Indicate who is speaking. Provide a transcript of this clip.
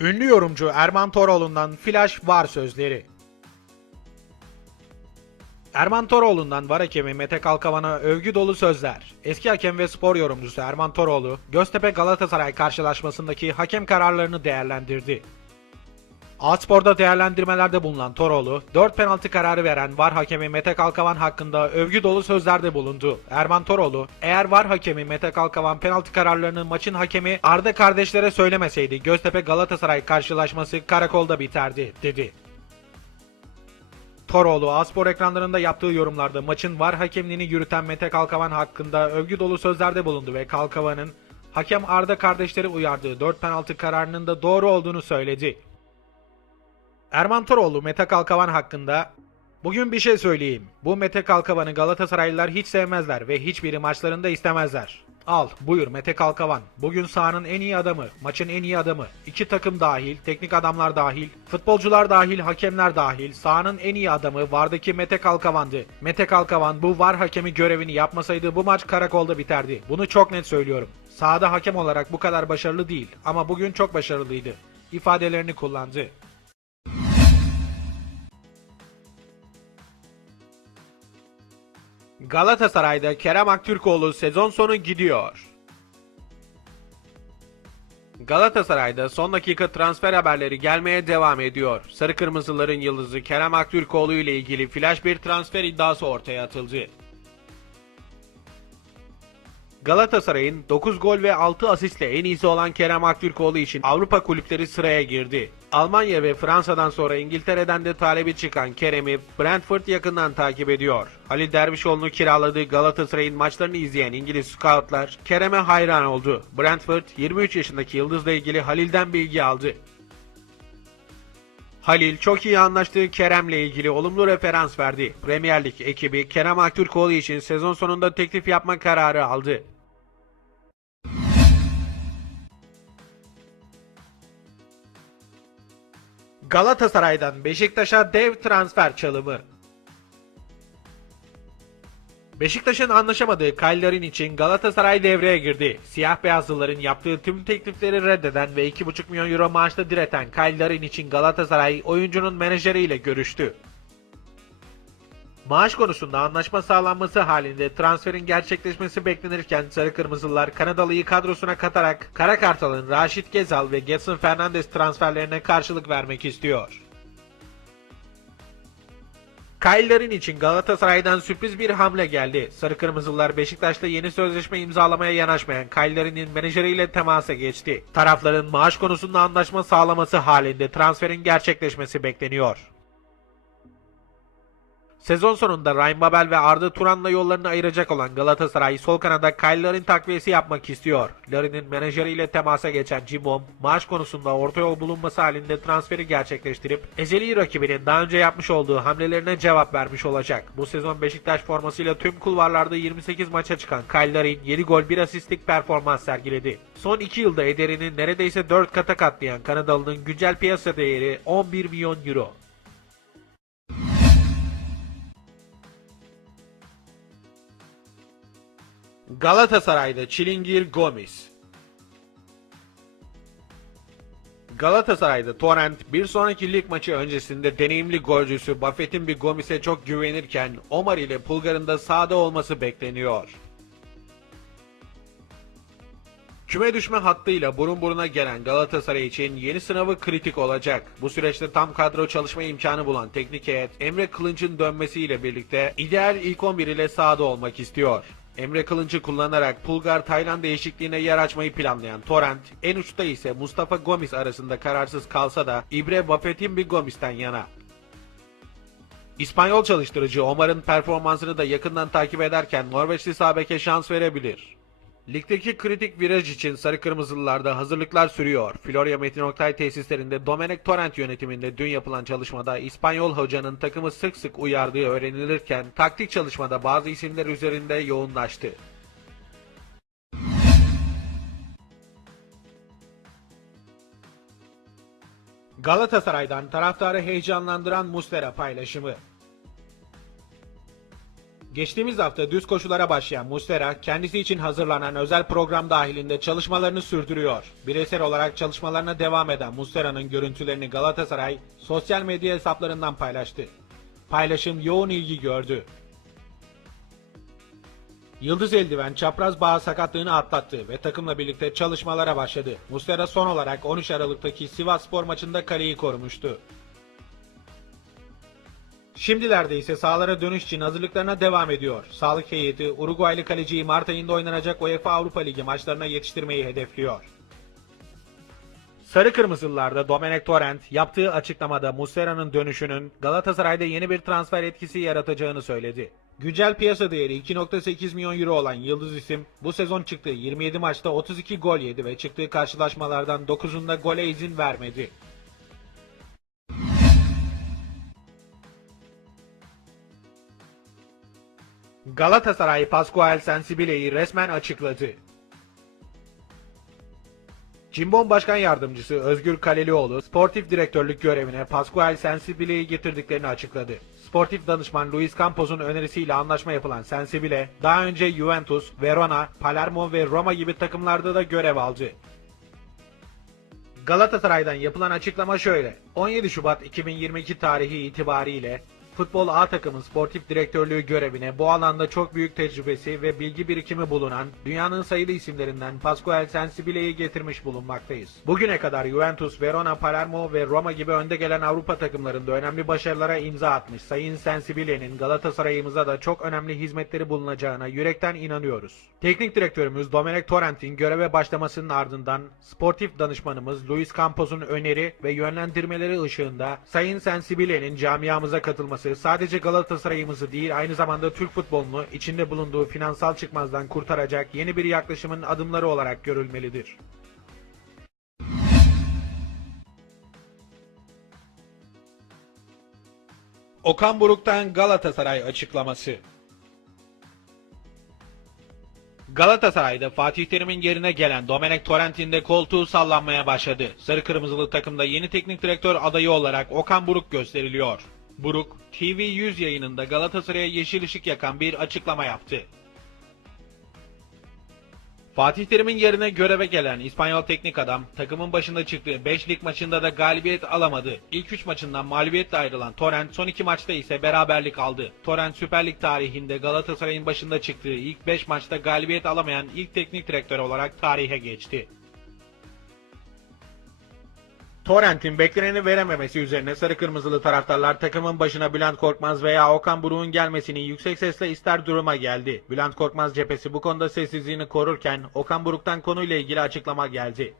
Speaker 1: Ünlü yorumcu Erman Toroğlu'ndan flash var sözleri. Erman Toroğlu'ndan var hakemi Mete Kalkavan'a övgü dolu sözler. Eski hakem ve spor yorumcusu Erman Toroğlu, Göztepe Galatasaray karşılaşmasındaki hakem kararlarını değerlendirdi. A-Spor'da değerlendirmelerde bulunan Toroğlu, 4 penaltı kararı veren VAR hakemi Mete Kalkavan hakkında övgü dolu sözlerde bulundu. Erman Toroğlu, eğer VAR hakemi Mete Kalkavan penaltı kararlarını maçın hakemi Arda kardeşlere söylemeseydi Göztepe Galatasaray karşılaşması karakolda biterdi, dedi. Toroğlu, A-Spor ekranlarında yaptığı yorumlarda maçın VAR hakemliğini yürüten Mete Kalkavan hakkında övgü dolu sözlerde bulundu ve Kalkavan'ın hakem Arda kardeşleri uyardığı 4 penaltı kararının da doğru olduğunu söyledi. Erman Toroğlu Mete Kalkavan hakkında Bugün bir şey söyleyeyim. Bu Mete Kalkavan'ı Galatasaraylılar hiç sevmezler ve hiçbiri maçlarında istemezler. Al, buyur Mete Kalkavan. Bugün sahanın en iyi adamı, maçın en iyi adamı. İki takım dahil, teknik adamlar dahil, futbolcular dahil, hakemler dahil, sahanın en iyi adamı vardaki Mete Kalkavan'dı. Mete Kalkavan bu var hakemi görevini yapmasaydı bu maç karakolda biterdi. Bunu çok net söylüyorum. Sahada hakem olarak bu kadar başarılı değil ama bugün çok başarılıydı. ifadelerini kullandı. Galatasaray'da Kerem Aktürkoğlu sezon sonu gidiyor. Galatasaray'da son dakika transfer haberleri gelmeye devam ediyor. Sarı Kırmızıların yıldızı Kerem Aktürkoğlu ile ilgili flash bir transfer iddiası ortaya atıldı. Galatasaray'ın 9 gol ve 6 asistle en iyisi olan Kerem Aktürkoğlu için Avrupa kulüpleri sıraya girdi. Almanya ve Fransa'dan sonra İngiltere'den de talebi çıkan Kerem'i Brentford yakından takip ediyor. Halil Dervişoğlu'nu kiraladığı Galatasaray'ın maçlarını izleyen İngiliz scoutlar Kerem'e hayran oldu. Brentford 23 yaşındaki yıldızla ilgili Halil'den bilgi aldı. Halil çok iyi anlaştığı Kerem'le ilgili olumlu referans verdi. Premier Lig ekibi Kerem Aktürkoğlu için sezon sonunda teklif yapma kararı aldı. Galatasaray'dan Beşiktaş'a dev transfer çalımı. Beşiktaş'ın anlaşamadığı Kayların için Galatasaray devreye girdi. Siyah beyazlıların yaptığı tüm teklifleri reddeden ve 2,5 milyon euro maaşla direten Kayların için Galatasaray oyuncunun menajeriyle görüştü. Maaş konusunda anlaşma sağlanması halinde transferin gerçekleşmesi beklenirken Sarı Kırmızılar Kanadalı'yı kadrosuna katarak Kara Kartal'ın Raşit Gezal ve Getson Fernandes transferlerine karşılık vermek istiyor. Kyle'ların için Galatasaray'dan sürpriz bir hamle geldi. Sarı Kırmızılar Beşiktaş'ta yeni sözleşme imzalamaya yanaşmayan Kyle'ların menajeriyle temasa geçti. Tarafların maaş konusunda anlaşma sağlaması halinde transferin gerçekleşmesi bekleniyor. Sezon sonunda Ryan Babel ve Arda Turan'la yollarını ayıracak olan Galatasaray sol kanada Kyle Larin takviyesi yapmak istiyor. Larin'in menajeriyle temasa geçen Cimbom, maaş konusunda orta yol bulunması halinde transferi gerçekleştirip ezeli rakibinin daha önce yapmış olduğu hamlelerine cevap vermiş olacak. Bu sezon Beşiktaş formasıyla tüm kulvarlarda 28 maça çıkan Kyle Larin 7 gol 1 asistlik performans sergiledi. Son 2 yılda ederini neredeyse 4 kata katlayan Kanadalı'nın güncel piyasa değeri 11 milyon euro. Galatasaray'da Çilingir Gomis. Galatasaray'da Torrent bir sonraki lig maçı öncesinde deneyimli golcüsü Buffett'in bir Gomis'e çok güvenirken Omar ile Pulgar'ın da sahada olması bekleniyor. Küme düşme hattıyla burun buruna gelen Galatasaray için yeni sınavı kritik olacak. Bu süreçte tam kadro çalışma imkanı bulan teknik heyet Emre Kılınç'ın dönmesiyle birlikte ideal ilk 11 ile sahada olmak istiyor. Emre Kılınç'ı kullanarak Pulgar Taylan değişikliğine yer açmayı planlayan Torrent, en uçta ise Mustafa Gomis arasında kararsız kalsa da İbre Buffett'in bir Gomis'ten yana. İspanyol çalıştırıcı Omar'ın performansını da yakından takip ederken Norveçli Sabek'e şans verebilir. Ligdeki kritik viraj için Sarı Kırmızılılarda hazırlıklar sürüyor. Florya Metin Oktay tesislerinde Domenek Torrent yönetiminde dün yapılan çalışmada İspanyol hocanın takımı sık sık uyardığı öğrenilirken taktik çalışmada bazı isimler üzerinde yoğunlaştı. Galatasaray'dan taraftarı heyecanlandıran Mustera paylaşımı. Geçtiğimiz hafta düz koşulara başlayan Mustera, kendisi için hazırlanan özel program dahilinde çalışmalarını sürdürüyor. Bireysel olarak çalışmalarına devam eden Mustera'nın görüntülerini Galatasaray sosyal medya hesaplarından paylaştı. Paylaşım yoğun ilgi gördü. Yıldız Eldiven çapraz bağ sakatlığını atlattı ve takımla birlikte çalışmalara başladı. Mustera son olarak 13 Aralık'taki Sivas Spor maçında kaleyi korumuştu. Şimdilerde ise sahalara dönüş için hazırlıklarına devam ediyor. Sağlık heyeti Uruguaylı kaleciyi Mart ayında oynanacak UEFA Avrupa Ligi maçlarına yetiştirmeyi hedefliyor. Sarı Kırmızılılarda Domenech Torrent yaptığı açıklamada Muslera'nın dönüşünün Galatasaray'da yeni bir transfer etkisi yaratacağını söyledi. Güncel piyasa değeri 2.8 milyon euro olan Yıldız isim bu sezon çıktığı 27 maçta 32 gol yedi ve çıktığı karşılaşmalardan 9'unda gole izin vermedi. Galatasaray Pascual Sensibile'yi resmen açıkladı. Cimbom Başkan Yardımcısı Özgür Kalelioğlu, sportif direktörlük görevine Pascual Sensibile'yi getirdiklerini açıkladı. Sportif danışman Luis Campos'un önerisiyle anlaşma yapılan Sensibile, daha önce Juventus, Verona, Palermo ve Roma gibi takımlarda da görev aldı. Galatasaray'dan yapılan açıklama şöyle. 17 Şubat 2022 tarihi itibariyle Futbol A takımın sportif direktörlüğü görevine bu alanda çok büyük tecrübesi ve bilgi birikimi bulunan dünyanın sayılı isimlerinden Pascual Sensibile'yi getirmiş bulunmaktayız. Bugüne kadar Juventus, Verona, Palermo ve Roma gibi önde gelen Avrupa takımlarında önemli başarılara imza atmış Sayın Sensibile'nin Galatasaray'ımıza da çok önemli hizmetleri bulunacağına yürekten inanıyoruz. Teknik direktörümüz Domenech Torrent'in göreve başlamasının ardından sportif danışmanımız Luis Campos'un öneri ve yönlendirmeleri ışığında Sayın Sensibile'nin camiamıza katılması sadece Galatasaray'ımızı değil aynı zamanda Türk futbolunu içinde bulunduğu finansal çıkmazdan kurtaracak yeni bir yaklaşımın adımları olarak görülmelidir. Okan Buruk'tan Galatasaray açıklaması Galatasaray'da Fatih Terim'in yerine gelen Domenech Torrent'in de koltuğu sallanmaya başladı. Sarı Kırmızılı takımda yeni teknik direktör adayı olarak Okan Buruk gösteriliyor. Buruk, TV100 yayınında Galatasaray'a yeşil ışık yakan bir açıklama yaptı. Fatih Terim'in yerine göreve gelen İspanyol teknik adam takımın başında çıktığı 5 lig maçında da galibiyet alamadı. İlk 3 maçından mağlubiyetle ayrılan Torrent son 2 maçta ise beraberlik aldı. Torrent Süper Lig tarihinde Galatasaray'ın başında çıktığı ilk 5 maçta galibiyet alamayan ilk teknik direktör olarak tarihe geçti. Torrent'in bekleneni verememesi üzerine sarı kırmızılı taraftarlar takımın başına Bülent Korkmaz veya Okan Buruk'un gelmesini yüksek sesle ister duruma geldi. Bülent Korkmaz cephesi bu konuda sessizliğini korurken Okan Buruk'tan konuyla ilgili açıklama geldi.